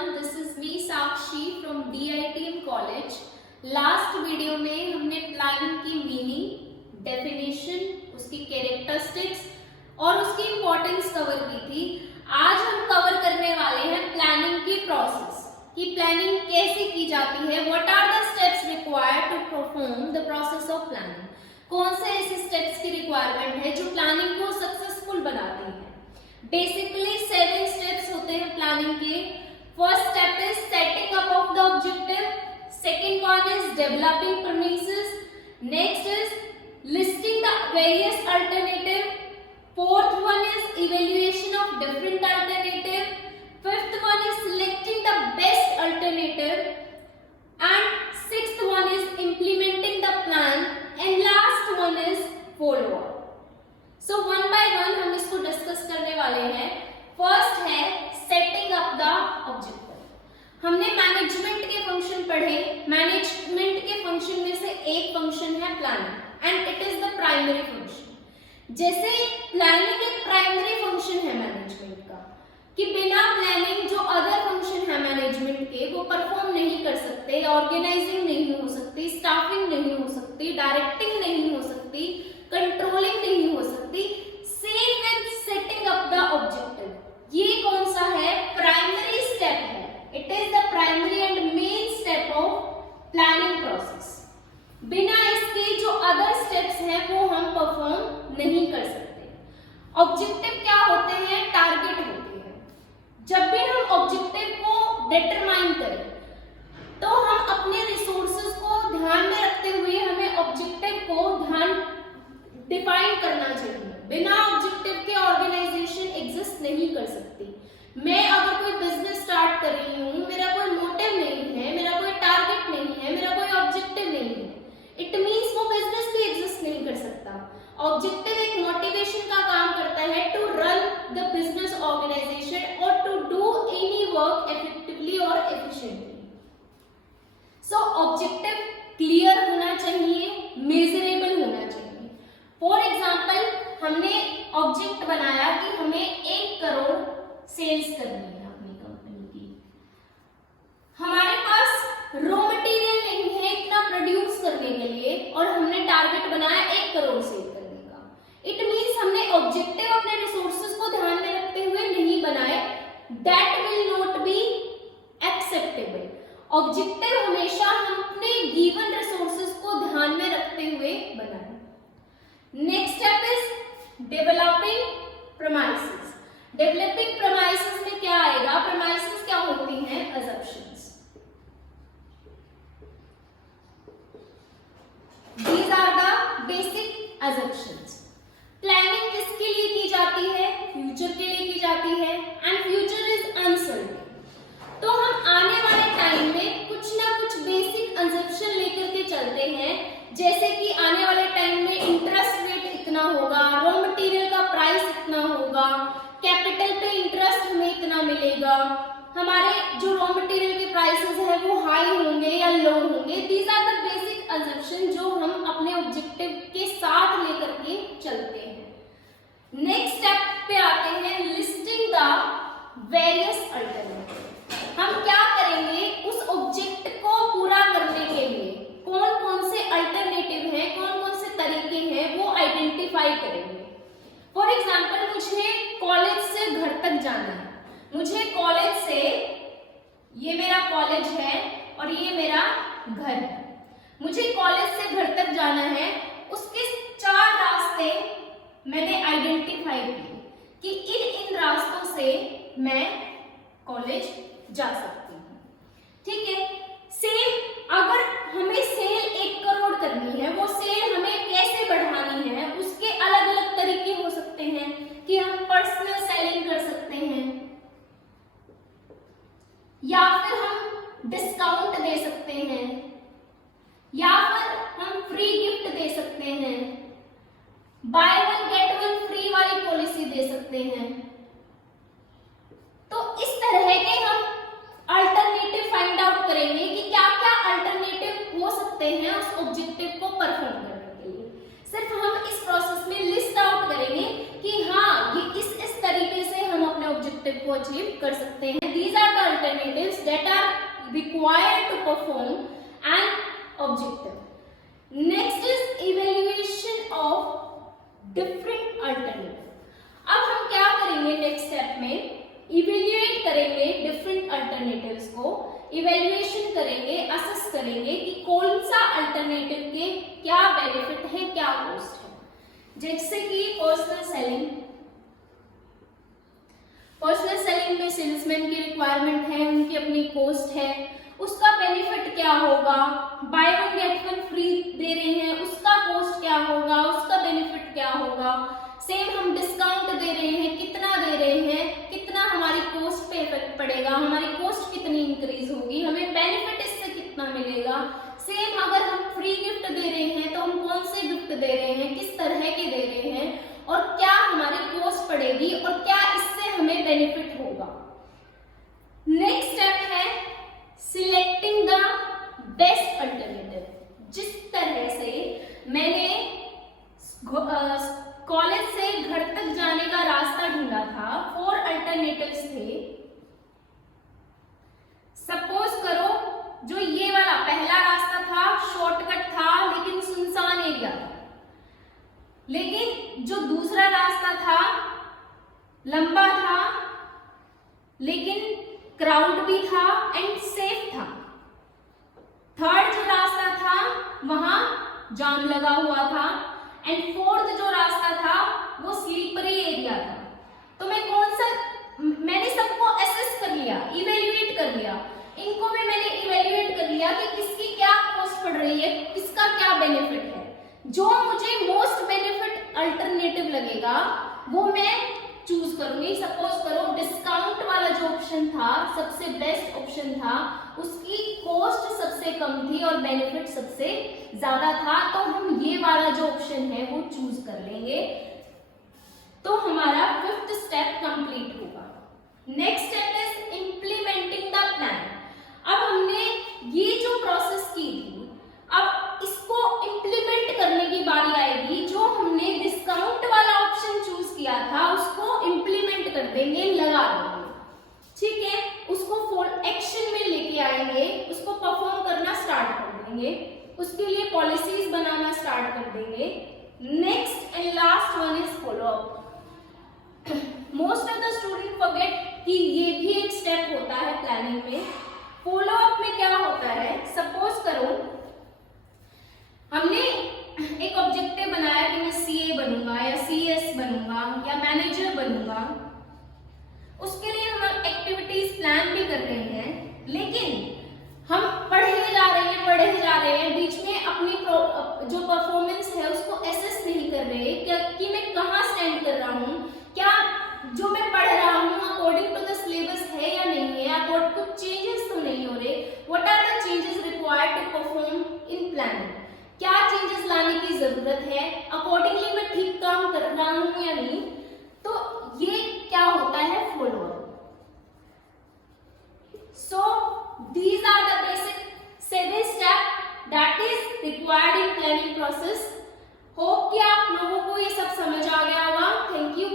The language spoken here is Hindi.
everyone, this is me Sakshi from DITM College. Last video में हमने प्लानिंग की मीनिंग, डेफिनेशन, उसकी कैरेक्टरिस्टिक्स और उसकी इंपॉर्टेंस कवर की थी। आज हम कवर करने वाले हैं प्लानिंग की प्रोसेस, कि प्लानिंग कैसे की जाती है, what are the steps required to perform the process of planning. कौन से ऐसे स्टेप्स की रिक्वायरमेंट है जो प्लानिंग को सक्सेसफुल बनाती है। बेसिकली 7 स्टेप्स होते हैं प्लानिंग के। First step is setting up of the objective, second one is developing premises, next is listing the various alternative, fourth one is evaluation of different alternative, fifth one is selecting the best alternative and sixth one is implementing the plan and last one is follow up. So one by one हम इसको डिस्कस करने वाले हैं। फर्स्ट है सेटिंग अप द ऑब्जेक्टिव। हमने मैनेजमेंट के फंक्शन पढ़े। मैनेजमेंट के फंक्शन में से एक फंक्शन है planning and it is the primary function. जैसे प्लानिंग एक प्राइमरी फंक्शन है मैनेजमेंट का, कि बिना प्लानिंग जो अदर फंक्शन है मैनेजमेंट के वो परफॉर्म नहीं कर सकते, ऑर्गेनाइजिंग नहीं हो सकती, स्टाफिंग नहीं हो सकती, डायरेक्टिंग नहीं हो सकती, कंट्रोलिंग नहीं हो सकती। Same with setting up the objective. ये कौन सा है? प्राइमरी स्टेप है। It is the primary and main step of planning process. बिना इसके जो अदर स्टेप्स हैं वो हम परफॉर्म नहीं कर सकते। ऑब्जेक्टिव क्या होते हैं? टारगेट होते हैं। जब भी हम ऑब्जेक्टिव को डिटरमाइन करें तो हम अपने रिसोर्सेज को ध्यान में रखते हुए हमें ऑब्जेक्टिव को डिफाइन करना चाहिए। बिना ऑब्जेक्टिव के ऑर्गेनाइजेशन एग्जिस्ट नहीं कर सकती। मैं अगर कोई बिजनेस स्टार्ट कर रही हूँ, मेरा कोई मोटिव नहीं है, मेरा कोई टारगेट नहीं है, मेरा कोई ऑब्जेक्टिव नहीं है, इट मींस वो बिजनेस भी एग्जिस्ट नहीं कर सकता। ऑब्जेक्टिव एक मोटिवेशन का काम करता है to run the business organization और to do any work effectively और एफिशिएंटली। सो ऑब्जेक्टिव क्लियर होना चाहिए, मेजरेबल होना चाहिए। फॉर एग्जाम्पल हमने ऑब्जेक्ट बनाया कि हमें 1 करोड़ सेल्स करनी है अपनी कंपनी की। हमारे पास रॉ मटेरियल नहीं है इतना प्रोड्यूस करने के लिए और हमने टारगेट बनाया 1 करोड़ सेल करने का। इट मींस हमने ऑब्जेक्टिव अपने रिसोर्सेज को ध्यान में रखते हुए नहीं बनाए। That will not be acceptable. Objective हमेशा हम अपने गिवन रिसोर्सेज को ध्यान में रखते हुए बनाए। Next step is developing premises. Developing premises में क्या आएगा? प्रीमाइसेस क्या होती हैं? assumptions। These are the basic assumptions। Planning किसके लिए की जाती है? फ्यूचर के लिए की जाती है एंड फ्यूचर इज अनसर्टेन। तो हम आने वाले टाइम में कुछ ना कुछ बेसिक assumption लेकर के चलते हैं, जैसे कि आने वाले टाइम में इंटरेस्ट रेट इतना होगा, रॉ मटेरियल का प्राइस इतना होगा, कैपिटल पे इंटरेस्ट हमें इतना मिलेगा, हमारे जो रॉ मटेरियल के प्राइसेस है वो हाई होंगे या लो होंगे। These are the basic assumption जो हम अपने ऑब्जेक्टिव के साथ लेकर के चलते हैं। नेक्स्ट स्टेप पे आते हैं लिस्टिंग द वेरियस अल्टरनेटिव। हम क्या करेंगे? उस ऑब्जेक्ट को पूरा करने के लिए कौन कौन से अल्टरनेटिव हैं, कौन कौन से तरीके हैं वो आइडेंटिफाई करेंगे। फॉर एग्जाम्पल मुझे कॉलेज से घर तक जाना है। मुझे कॉलेज से, ये मेरा कॉलेज है और ये मेरा घर है, मुझे कॉलेज से घर तक जाना है। उसके 4 रास्ते मैंने आइडेंटिफाई किए कि इन रास्तों से मैं कॉलेज जा सकती हूँ। ठीक है। सेल, अगर हमें सेल 1 करोड़ करनी है, वो सेल हमें कैसे बढ़ानी है, उसके अलग अलग तरीके हो सकते हैं कि हम पर्सनल सेलिंग कर सकते हैं या फिर हम डिस्काउंट दे सकते हैं या फिर हम फ्री गिफ्ट दे सकते हैं, बाय 1 गेट 1 फ्री वाली पॉलिसी दे सकते हैं। तो इस तरह के हम अल्टरनेटिव फाइंड आउट करेंगे कि क्या क्या अल्टरनेटिव हो सकते हैं उस ऑब्जेक्टिव को परफॉर्म करने के लिए। सिर्फ हम इस प्रोसेस में लिस्ट आउट करेंगे कि हाँ ये इस तरीके से हम अपने ऑब्जेक्टिव को अचीव कर सकते हैं। These are the alternatives that are required to perform an objective. Next is evaluation of different alternative. अब हम क्या करेंगे नेक्स्ट स्टेप में, इवेल्युएट करेंगे डिफरेंट अल्टरनेटिव्स को, इवेल्युएशन करेंगे, असेस करेंगे कि कौन सा अल्टरनेटिव के क्या बेनिफिट है, क्या कॉस्ट है। जैसे कि पर्सनल सेलिंग, पर्सनल सेलिंग में सेल्समैन की रिक्वायरमेंट है, उनकी अपनी कॉस्ट है, उसका बेनिफिट क्या होगा, buy one get one free दे रहे हैं, उसका कॉस्ट क्या होगा, उसका बेनिफिट क्या होगा। सेम हम डिस्काउंट दे रहे हैं, कितना दे रहे हैं, कितना हमारी कॉस्ट पे इफेक्ट पड़ेगा, हमारी कॉस्ट कितनी इंक्रीज होगी, हमें बेनिफिट इससे कितना मिलेगा। सेम अगर हम फ्री गिफ्ट दे रहे हैं तो हम कौन से गिफ्ट दे रहे हैं, किस तरह के दे रहे हैं, और क्या हमारी कॉस्ट पड़ेगी, और क्या इससे हमें बेनिफिट होगा। नेक्स्ट स्टेप है सिलेक्टिंग द बेस्ट अल्टरनेटिव। जिस तरह से मैंने कॉलेज से घर तक जाने का रास्ता ढूंढा था, 4 अल्टरनेटिव्स थे। सपोज करो जो ये वाला पहला रास्ता था शॉर्टकट था लेकिन सुनसान एरिया था, लेकिन जो दूसरा रास्ता था लंबा था लेकिन क्राउड भी था एंड सेफ था। थर्ड जो रास्ता था वहां जाम लगा हुआ था, एंड फोर्थ जो रास्ता था वो स्लीपरी एरिया था। तो मैं कौन सा, मैंने सबको असेस कर लिया, इवेल्युएट कर लिया, इनको भी मैंने इवेल्युएट कर लिया कि किसकी क्या कॉस्ट पड़ रही है, किसका क्या बेनिफिट है। जो मुझे मोस्ट बेनिफिट अल्टरनेटिव लगेगा वो मैं चूज करूंगी। सपोज करो डिस्काउंट वाला जो ऑप्शन था सबसे बेस्ट ऑप्शन था, उसकी कॉस्ट सबसे कम थी और बेनिफिट सबसे ज्यादा था, तो हम ये वाला जो ऑप्शन है वो चूज कर लेंगे। तो हमारा 5th स्टेप कंप्लीट होगा। Next step is implementing the plan. अब हमने ये जो प्रोसेस की थी, अब इसको इंप्लीमेंट करने की बारी आएगी। जो हमने डिस्काउंट वाला ऑप्शन चूज किया था उसको इंप्लीमेंट कर देंगे, लगा देंगे, ठीक है, उसको फुल एक्शन में लेके आएंगे, उसको परफॉर्म करना स्टार्ट कर देंगे, उसके लिए पॉलिसीज बनाना स्टार्ट कर देंगे। Next and last one is follow up. Most of the student forget कि ये भी एक स्टेप होता है प्लानिंग में। फॉलो अप में क्या होता है, सपोज करो हमने एक ऑब्जेक्टिव बनाया कि मैं सीए बनूंगा या सीएस बनूंगा या मैनेजर बनूंगा, उसके लिए हम एक्टिविटीज प्लान भी कर रहे हैं, लेकिन हम पढ़े जा रहे हैं, बीच में अपनी जो परफॉर्मेंस है उसको एसेस नहीं कर रहे कि मैं कहाँ स्टैंड कर रहा हूँ, क्या जो मैं पढ़ रहा हूँ अकॉर्डिंग टू द सिलेबस है या नहीं है, अकॉर्डिंग कुछ चेंजेस तो नहीं हो रहे। What are the changes required to perform in planning, क्या चेंजेस लाने की जरूरत है, अकॉर्डिंगली मैं ठीक काम कर रहा हूँ या नहीं। तो ये क्या होता है, follow up. So these are the basic 7 steps that is required in planning process. Hope कि आप लोगों को ये सब समझ आ गया होगा। Thank you.